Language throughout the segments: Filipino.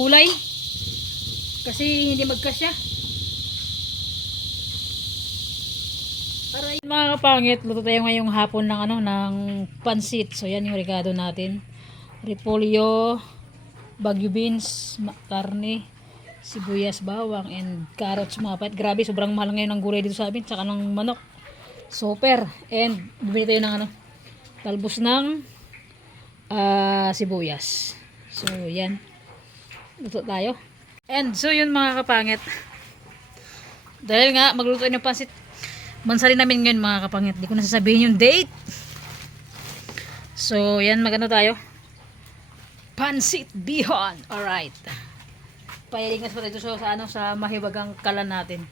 Kulay kasi hindi magkasya. Para mga kapangit, luto tayo ngayong hapon ng ng pansit. So yan yung regado natin. Repolyo, bagyo beans, karne, sibuyas, bawang, and carrots mga kapatid. Grabe, sobrang mahal ngayon ng gulay dito sa amin, tsaka ng manok. Super. And bibili tayo ng talbos ng sibuyas. So yan, luto tayo. And so yun mga kapangit, dahil nga magluto ng pansit mansari namin ngayon mga kapangit, di ko na sasabihin yung date. So yan, magano tayo, pansit bihon. Alright, pahilingas pa dito sa mahiwagang kalan natin.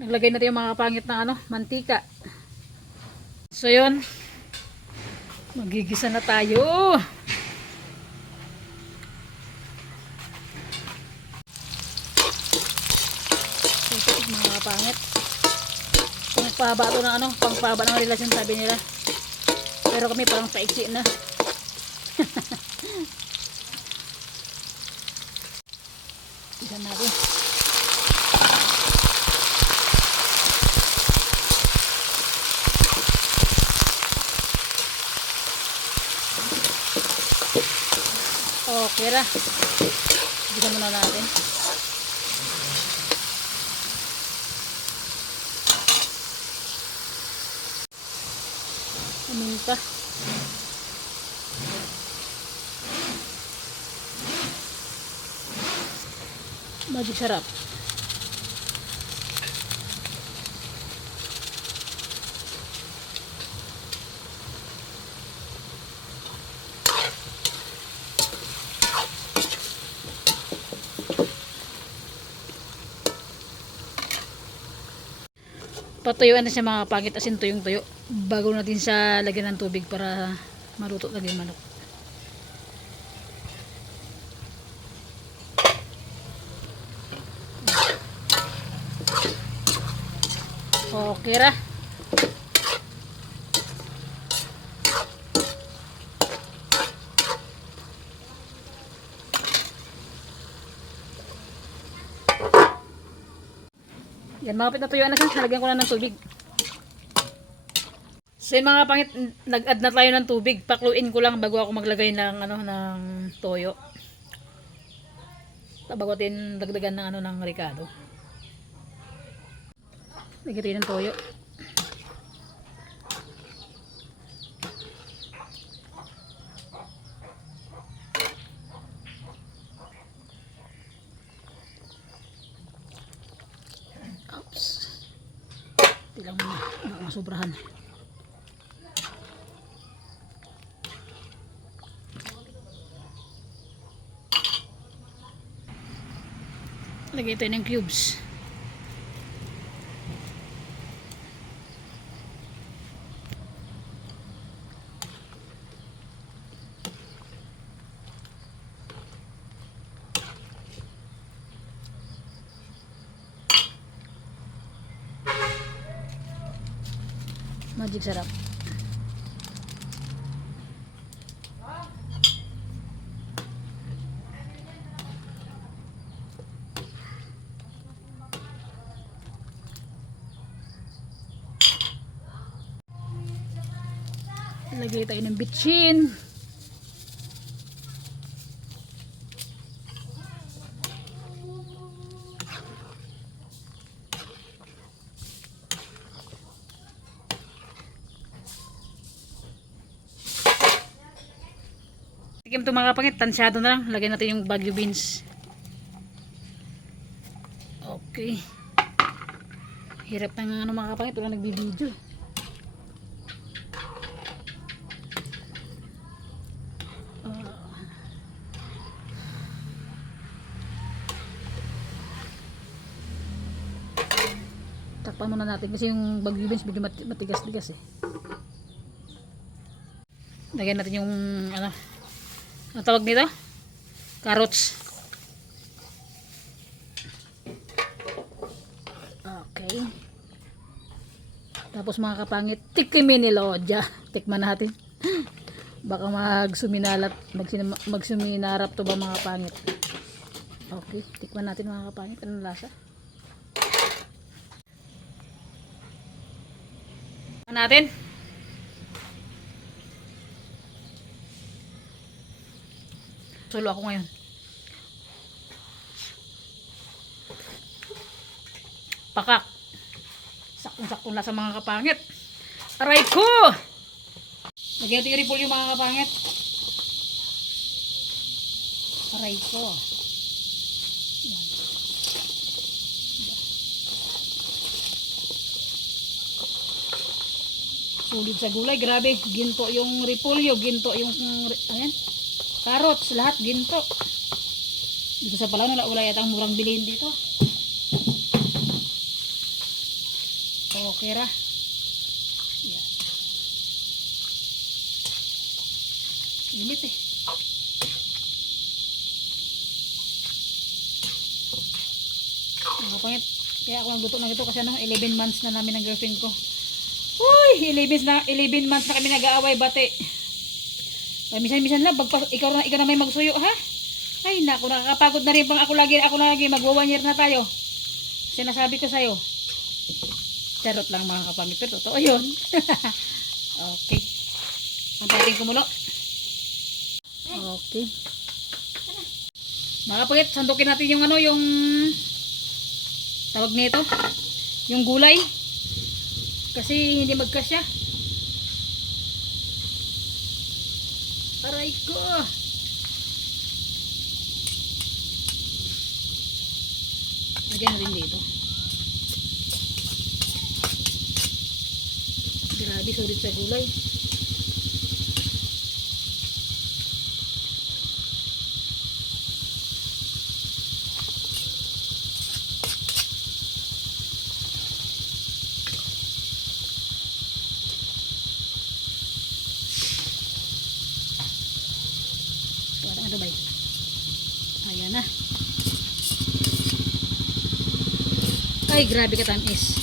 Naglagay natin yung mga kapangit na mantika. So yun, magigisa na tayo. Mga kapangit, pangpahaba ito ng pangpahaba ng relasyon sabi nila, pero kami parang paiksi na. Isa natin. Okay ra, isa muna natin. Minta. Magic sarap. Patuyuan na siya mga kapangit, asin tuyong tuyo bago natin sa lagyan ng tubig para maluto talaga yung manok. Okay ra. Yan, mga pinatuyuan na siya, lagyan ko na ng tubig. So yun mga kapangit, nag-add na tayo ng tubig. Pakluin ko lang bago ako maglagay ng ng toyo. Bago natin dagdagan ng ng ricado. Lagyan tayo ng toyo. Oops. Tilang mo na, masubrahan. Lagay tayo ng cubes. Magic sarap. Lagay tayo ng bitchin. Tikim ito mga kapangit, tansyado na lang. Lagyan natin yung bagyo beans. Okay. Hirap na nga mga kapangit, wala nagbibideo. Takpan muna natin kasi yung bagyo beans medyo matigas-tigas eh. Lagyan natin yung ang tawag nito? Carrots. Okay. Tapos mga kapangit, tikimin ni Lodya. Tikman natin. Baka magsuminarap to ba mga kapangit. Okay, tikman natin mga kapangit. Anong lasa? Natin. Solo ako ngayon. Pakak. Sakto-sakto na sa mga kapangit. Aray ko! Lagyan natin yung repolyo mga kapangit. Aray ko. Yan. Sulit sa gulay. Grabe. Ginto yung repolyo. Ginto yung ayan, carrots. Lahat ginto. Dito sa Palawan wala yatang murang bilhin dito. Okay ra. Yan. Init eh. Nakapangit. Kaya ako nagluto ng ito kasi 11 months na namin ng girlfriend ko. Uy, 11 months na kami nag-aaway bate. Minsan lang, ikaw na may magsuyo ha? Ay, naku, nakakapagod na rin pang ako lagi magwa 1 year na tayo. Sinasabi ko sa'yo. Charot lang mga kapangit, pero totoo yun. Okay. Ang natin kumulo. Okay. Mga kapangit, sandukin natin yung yung tawag nito, yung gulay. Kasi hindi magkasya. Aray ko. Lagyan natin dito. Grabe, sulit sa gulay. Parang ano ba yun? Ayan na. Ay, grabe ka tamis.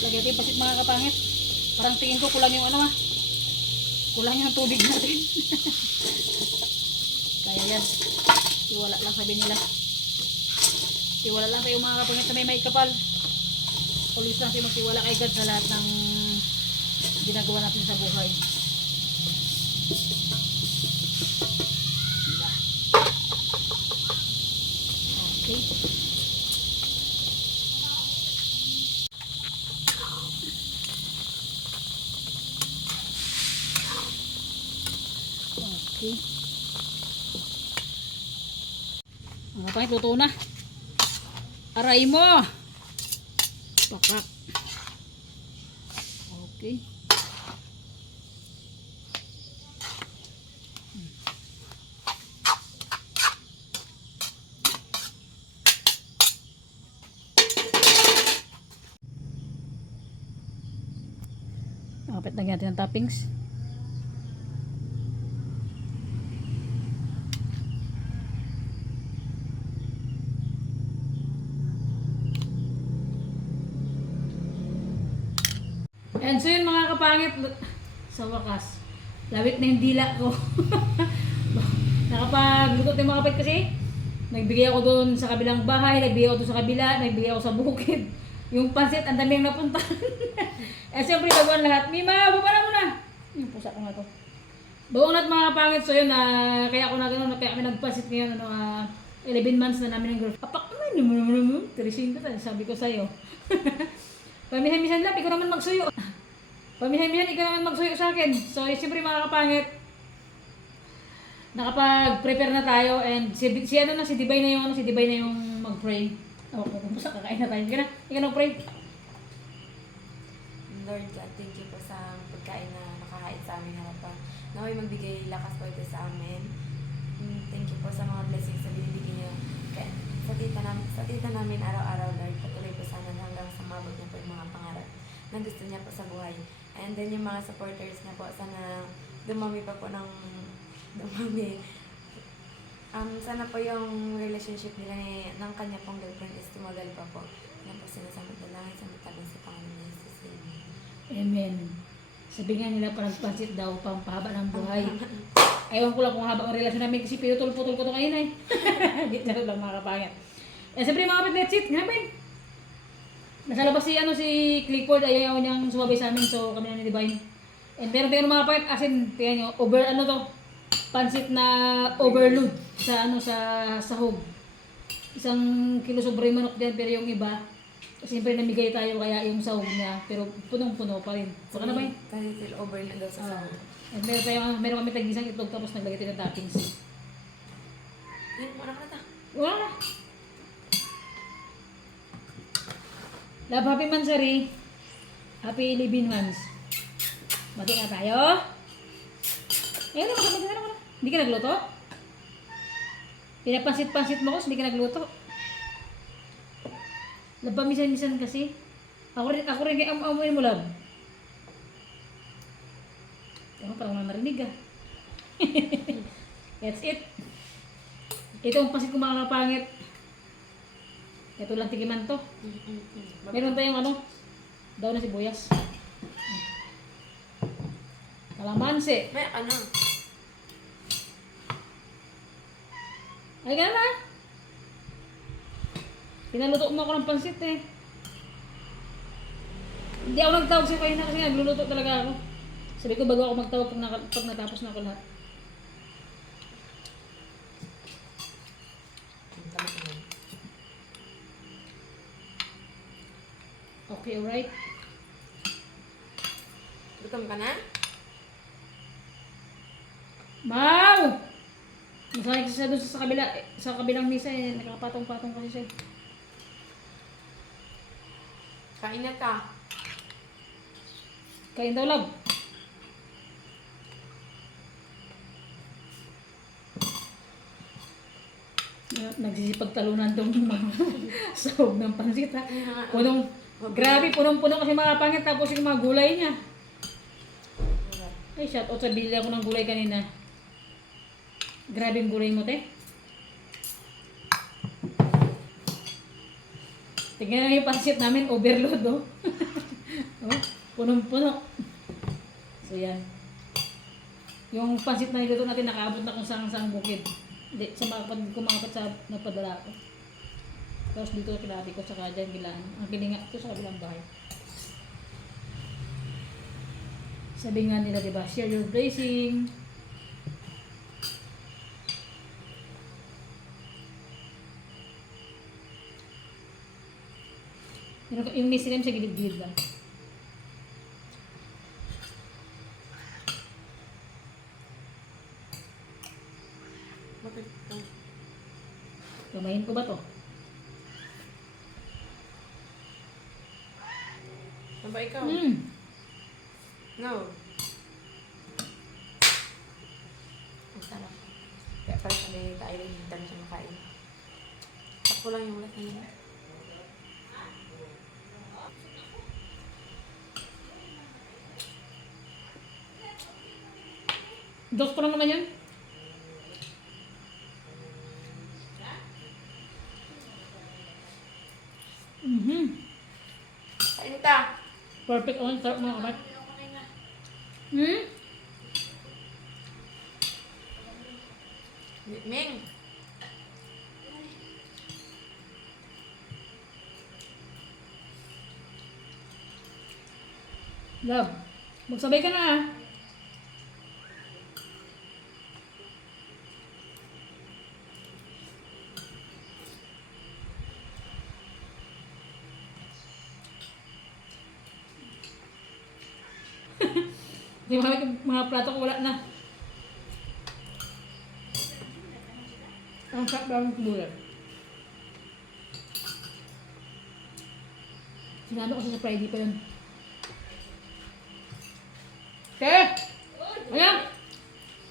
Lagyan natin yung pasit mga kapangit. Parang tingin ko kulang yung kulang yung tubig natin. Kaya yan. Tiwala lang sabi nila. Tiwala lang tayo mga kapangit na may kapal. Always lang tayo magtiwala kay God sa lahat ng ginagawa natin sa buhay. Diba? Okay. Okay. Mga pangit, luto na. Aray mo! Pakak. Okay. Kapit lagyan natin ng toppings. And so yun mga kapangit, sa wakas, lawit na yung dila ko. Nakapagluto yung mga kapit kasi, nagbigay ako doon sa kabilang bahay, nagbigay ako doon sa kabila, nagbigay ako sa bukid. Yung pansit, ang dami yung napunta. Eh siyempre, baguhan lahat. Mima, babala mo na! Yung pusa ko nga to. Baguhan lahat mga kapangit, so yun, kaya ako na gano'n, kaya kami nagpansit ngayon, 11 months na namin ng girl. Apak naman, 300 sabi ko sa'yo. Pamihan-mihan lang, ikaw naman magsuyo. Pamihan-mihan, ikaw naman magsuyo sa akin. So, siyempre mga kapangit, nakapag-prepare na tayo and si Dibay na yung mag-pray. Okay, kumusta kakain na tayo. Ikaw na pray. Lord God, thank you po sa pagkain na nakakain sa aming harapan. Naway magbigay lakas po ito sa amin. Thank you po sa mga blessings na binibigay niyo sa tita namin araw-araw, Lord. Patuloy po sana hanggang sa mabot niya po yung mga pangarap na gusto niya po sa buhay. And then yung mga supporters niya po, sana dumami pa po dumami. Sana po yung relationship nila ng kanya pong girlfriend is tumagal pa po. Yan po sinasamot na langit sa matagal sa Panginoon. Amen. Sabi nga nila parang pansit daw, pampahaba ng buhay. Ewan ko lang kung haba ang relasyon namin kasi pinutol-putol ko ito ngayon eh. Di charot lang mga kapangit. Eh, siyempre mga kapit, that's it. Ngayon, nasa labas si, si Clifford, ayaw niyang sumabay sa amin, so kami na ni Divine. And meron tayong mga kapangit, asin, tingnan nyo, pansit na overload sa sa sahog. 1 kilo sobre manok din, pero yung iba, siyempre namigay tayo kaya yung sahog niya, pero punong-puno pa rin. So, ano ba yun? Kasi till over na daw sa sahog. At meron kami tag-isang itlog tapos naglagay tayo ng toppings. Yun, ano ka na ta? Wala na. Love, happy mansari. Happy 11 months. Mati na tayo. Ayun na, mati na. Hindi ka nagluto? Pinapansit-pansit mo ko, hindi ka nagluto. Love, misan-misan kasi. Ako rin kay amuin mo, love. Ewan, parang wala narinig ah. That's it. Ito ang pansit ko mga kapangit. Ito lang tikiman to. Meron tayong daw na sibuyas. Kalamansi. May ano? Ay, gana. Pinaluto mo ako ng pansit eh. Hindi ako nagtawag sa'yo kayo na kasi nagluluto talaga ako. Sabi ko bago ako magtawag pag natapos na ako lahat. Okay, alright. Gutom ka na? Mau! Masakit siya doon sa kabilang misa eh. Nakapatong-patong kasi siya. Kain na ta. Kain daw, love. Nagsisipagtalunan doon mga sahog ng pansit ha. Grabe, punong-puno kasi mga pangit tapos yung mga gulay niya. Ay, shout out sa bili ako ng gulay kanina. Grabe yung gulay mo, te. Tingnan na yung pansit namin, overload, oh. Oh, punong-puno. So, yan. Yung pansit na niluto natin, nakaabot na kung saan bukid. Hindi, sa mga kumapat sa napadala ko. Tapos dito kinabi ko, saka dyan gilaan. Ang kininga ko sa kabilang bahay. Sabi nga nila, diba, share your blessing. Yung nisilim sa gilid-gilid ba? Bakit? Kamayin ko ba to? Ano ba ikaw? No. Ang sarap. Kaya pala sabi tayo rin yung dami siya makain. Takpo lang yung ulat niya. Dos ko lang naman yun. Kain ta! Perfect on, sarap mga kamat. Ming! Love, magsabay ka na ah. Di mga plato ko wala na. Ang sarap daw ng bulan. Sinabi ko sa Friday pa yun. Okay! Ayan!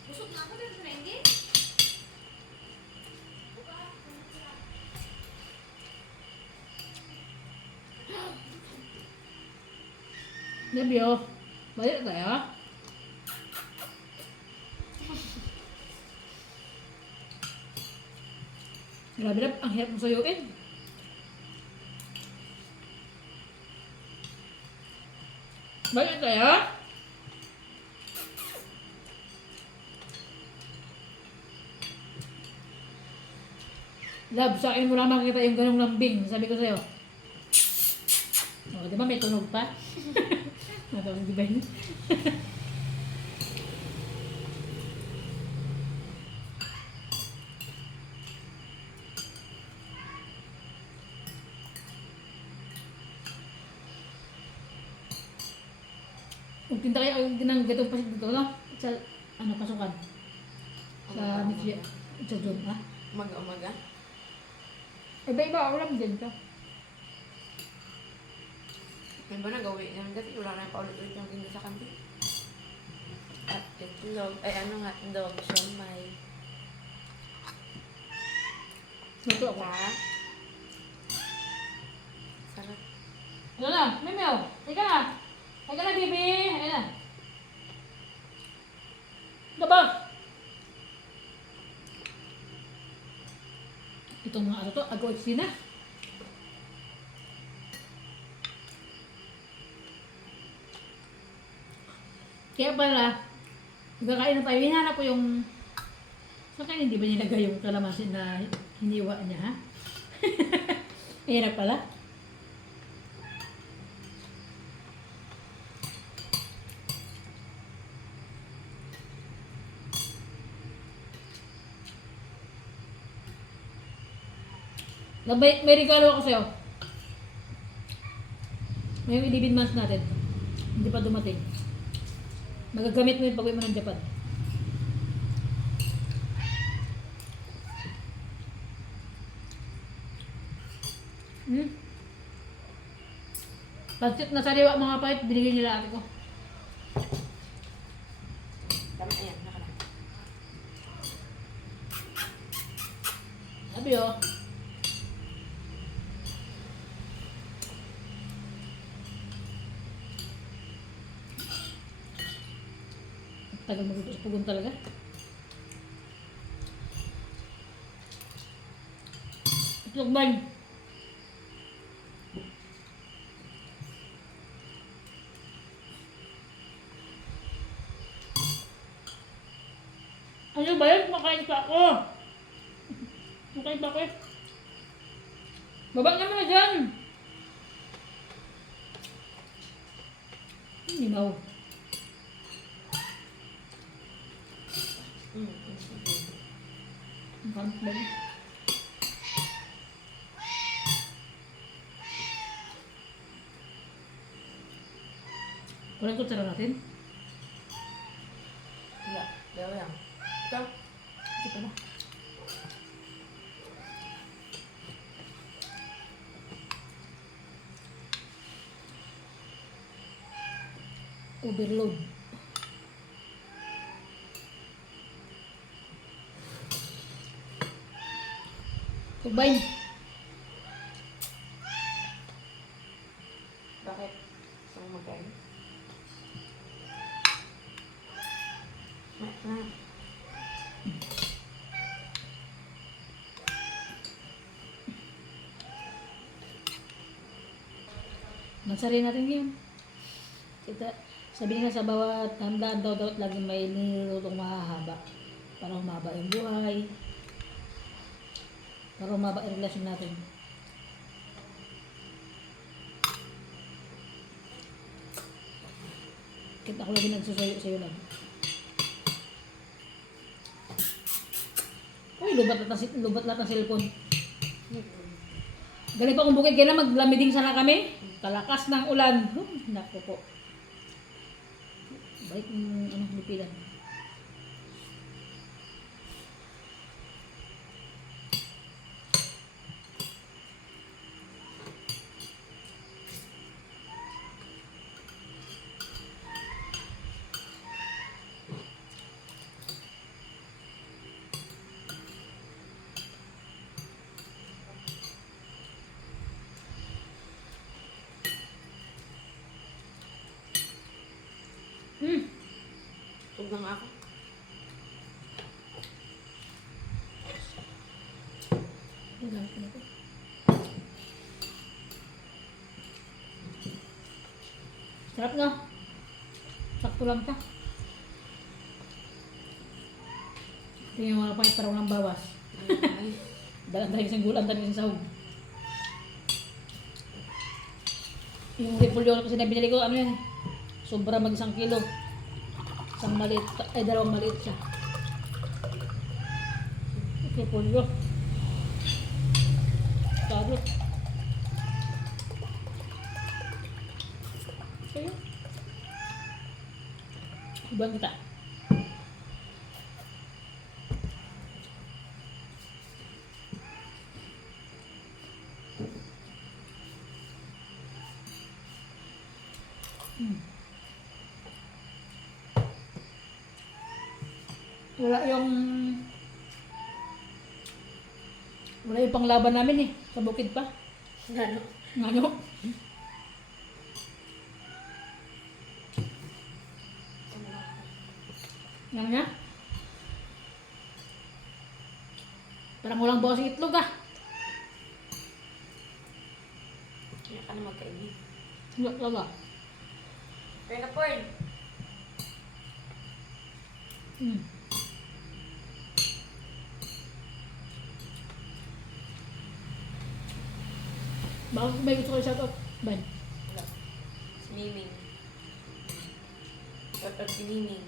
Busog na ako dito sa hindi. Gabi oh. Balik tayo ah. Grabe na, ang hirap mo sayuin. Bakit kaya? Love, sa akin mo lang makita yung ganong lambing. Sabi ko sa'yo. O, di ba may tunog pa? Natawag di ba yun? Magtinda kayo yung ginang pasit dito, no? Sa, ano, pasukan. Sa Mitsuya. Sa John, ha? Umaga-umaga. Iba-iba, ako lang din ka. May ba nagawi naman kasi wala na paulit-ulit yung tinda sa kantin. At itlog, ay ano nga, dog, siomay. Luto ako. Pa. Sarap. Ano na? Mimeo! Teka na! Teka na, baby! Ayan na. Dabang! Itong mga ano to, ago-exi na. Kaya pala, nagkakain na tayo, hinanap ko yung... Saan kaya hindi ba nilagay yung kalamansi na hiniwa niya, ha? Hirap pala. May regalo ako sa'yo. Ngayong 11 months natin. Hindi pa dumating. Magagamit mo yung pag-uwi mo ng Japan. Pansit na sariwa mga pahit, binigyan nila ate ko. Tama, ayan, nakala. Sabi oh. Tagal magluto sa pugon talaga. Itlog bang. Ano ba yun? Makain pa ako. Makain pa ako eh. Baba naman na dyan. Limaw. Ang kampit ba yun? Kulang kutsara natin. Wala, dalawa lang. Ito. Ito pala. Overload. Tugbay. Bakit? Gusto mo magkain? Na. Magsarin natin yan. Kita, sabi nga sa bawat handaan daw laging may nilulutong mahahaba. Para humaba yung buhay. Para humaba yung relasyon natin. Kita ako lagi nagsusayo sa'yo lang. Uy, lubat lahat ng cellphone. Galing pa kung bukid, kailan maglamiding sana kami. Kalakas ng ulan. Naku po. Balik yung lipilan. Tug na nga ako. Wala ko na to. Sarap nga. ko lang ta. Ito yung mga pangit parang ng bawas. Dalang tayo isang gulang tayo isang sahog. Yung repolyo kasi na binili ko, ano yan, sobra mag 1 kilo. Isang maliit, ay 2 maliit siya. Repolyo. Sabi. So yun. Ibang kita. Wala yung panglaban namin eh, sa bukid pa. Ano? Ano? Ano nga? Parang walang bawas ng itlog ah. Kaya ka na magkainin. Wala talaga. Kaya na porn. Bakit may gusto ko i-shoutout? Ben? Wala. Swimming. Shoutout swimming.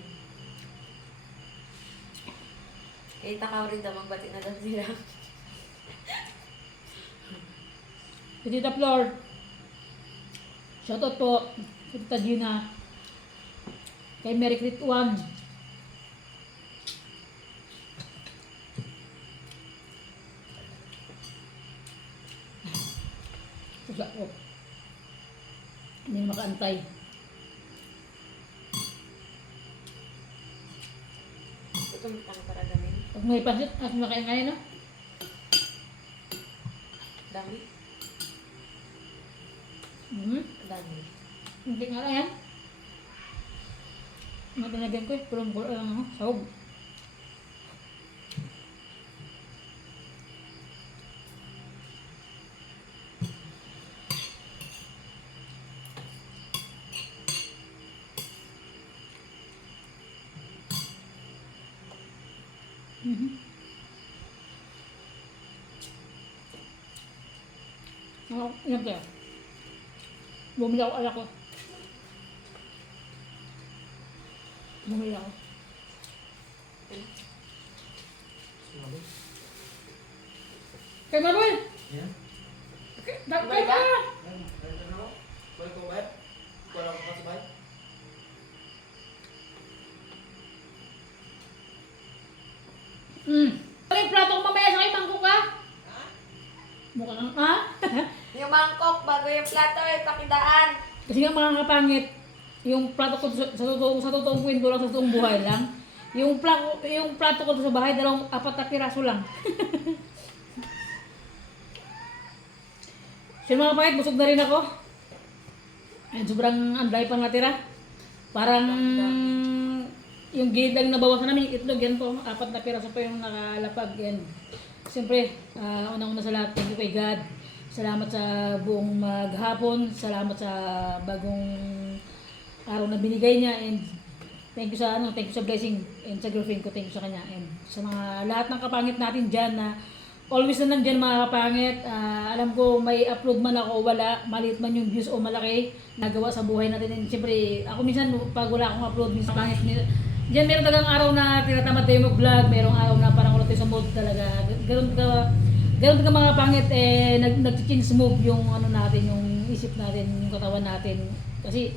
Eh, takaw rin daw, magbati na daw sila. Si Tita Flor. Shoutout po. Si Tita Gina. Kay Mary Crit 1. Tuga ko. Hindi na makaantay. Ito ang para gamin. Pag may pansit, at makain ngayon no? Dami. Dami. Hindi nga lang yan. Natinagyan ko eh. Pulong sahog. Yan kaya. Bumili ako alak ko. Bumili ako. Kay Maboy! Ya. Kay ka! Boleh kau bayar? Kau orang kasih bayar? Ano yung plato ko mamaya sa kayo? Mangkok ka? Mukha kang, ha? Yung mangkok, bago yung plato, pakidaan. Kasi nga mga kapangit, yung plato ko sa totoong kwento lang, sa totoong buhay lang, yung plato ko sa bahay, 4 na piraso lang. So mga kapangit, busog na rin ako. Ayun, sobrang anday pang natira. Parang yung gilid lang nabawasan namin, yung itlog, yan po, 4 na piraso pa yung nakalapag. Yan. Siyempre, unang-una sa lahat, thank you kay God. Salamat sa buong maghapon. Salamat sa bagong araw na binigay niya. And thank you sa blessing. And sa girlfriend ko, thank you sa kanya. And sa mga lahat ng kapangit natin dyan na always na nandyan mga kapangit. Alam ko may upload man ako o wala. Maliit man yung views o malaki. Nagawa sa buhay natin. And siyempre, ako minsan pag wala akong upload, minsan pangit. Diyan meron talagang araw na tinatamad tayo mag-vlog. Merong araw na parang wala tayo sa mood talaga. Ganun ka mga pangit nag-change move yung ano natin, yung isip natin, yung katawan natin. Kasi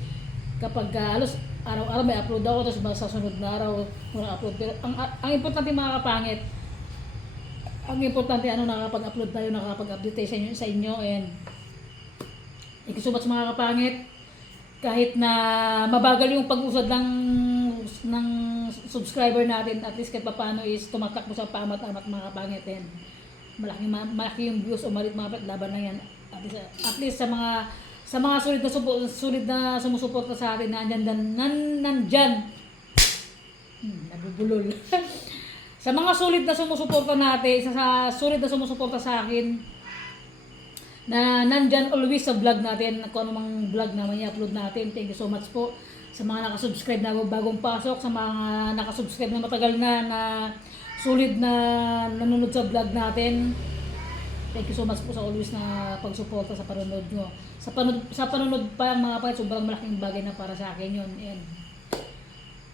kapag halos araw-araw may upload ako, tapos sa sunod na araw walang upload. Pero ang importante mga kapangit, ang importante nakakapag-upload tayo, nakakapag-update tayo sa inyo and thank you so much mga kapangit. Kahit na mabagal yung pag-usad ng subscriber natin, at least kahit paano is tumatakbo sa paamat-amat mga kapangit and malaki yung views o malit mga laban na yan. At least sa mga sulit na sumusuporta sa atin na nandyan. Nabubulol. Sa mga sulit na sumusuporta natin, sa sulit na sumusuporta sa akin, na nandyan always sa vlog natin, kung anumang vlog naman i-upload natin. Thank you so much po. sa mga nakasubscribe na bagong pasok, sa mga nakasubscribe na matagal na sulit na nanonood sa vlog natin. Thank you so much po sa always na pagsuporta sa panonood nyo. Sa panonood pa mga kapatid, sobrang malaking bagay na para sa akin yun. And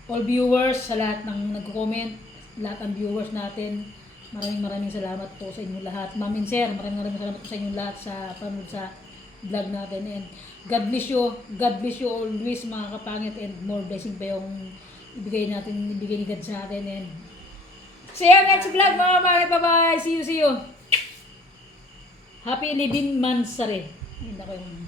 all viewers, sa lahat ng nagko-comment, lahat ng viewers natin, maraming salamat po sa inyo lahat. Ma'am and Sir, maraming salamat po sa inyo lahat sa panonood sa vlog natin. And God bless you always mga kapangit, and more blessing pa yung ibigay ni God sa atin. And see you next vlog mga kapangit. Bye-bye. See you. Happy living Mansari. Hindi ako yung